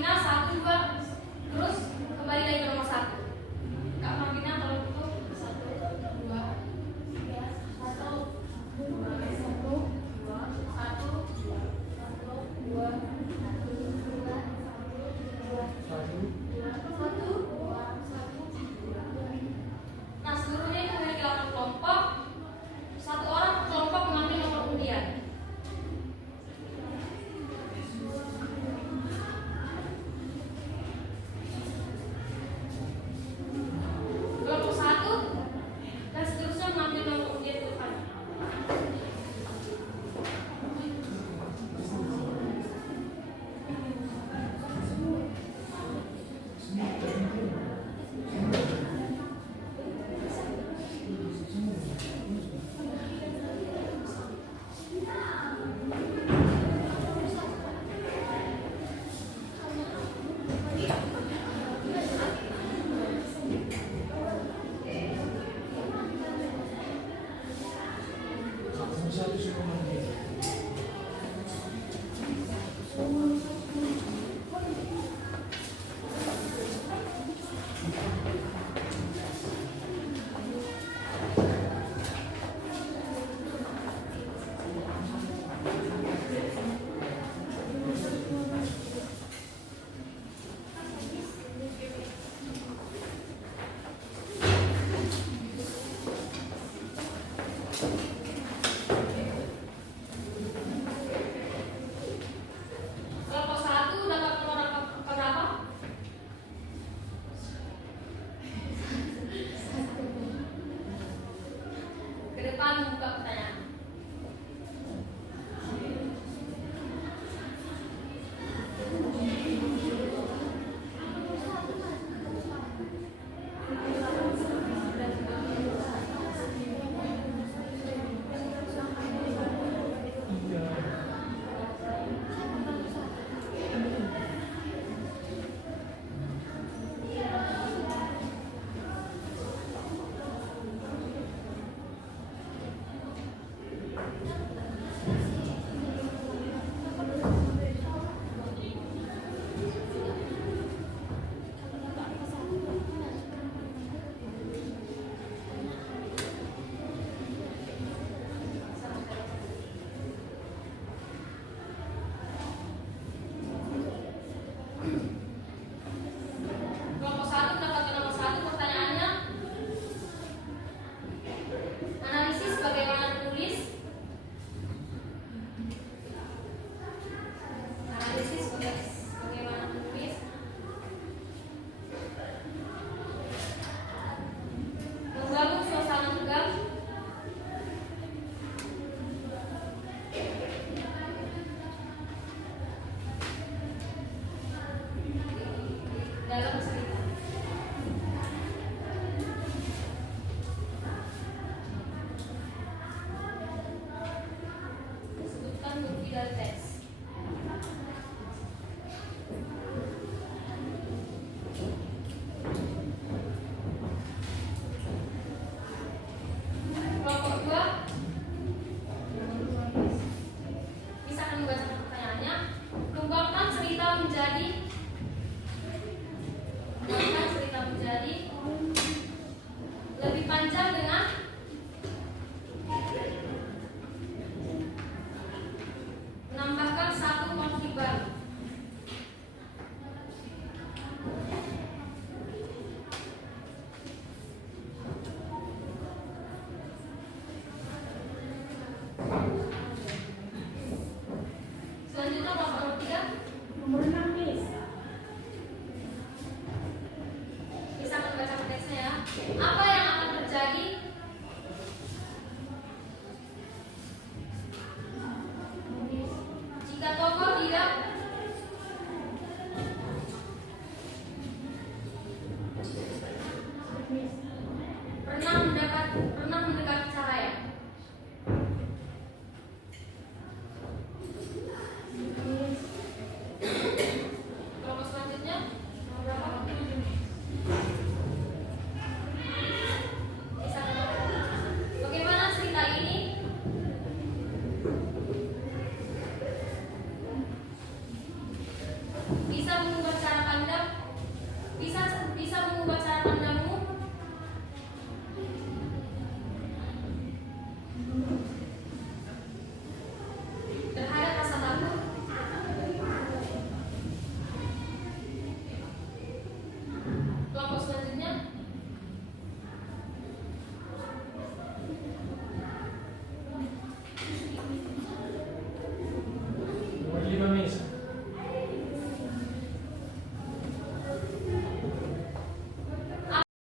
Martina 1, 2, terus kembali lagi ke nomor 1. Kak Martina kalau gitu 1, 2, 3, 1, 2, 1, 2, 1, 2, 1. Nah, seluruhnya itu memiliki 8 kelompok. Satu orang per kelompok mengambil nomor undian. Kelompok 1 dan seterusnya mengambil nomor undian ke depan. Kelompok 1 dapat nomor berapa? Ke depan buka pertanyaan. Kelompok 1 mendapatkan nomor 1. Pertanyaannya, analisis bagaimana menulis. Analisis bagaimana menulis. Membangun suasana tegang. Dalam cerita. Sebutkan bukti dari teks. Kelompok 2 bisa akan membacakan pertanyaannya. Kembangkan cerita menjadi lebih panjang dengan menambahkan 1 konflik baru. Selanjutnya nomor 3. Nomor 6, Miss. Bisa membaca teksnya ya. Apa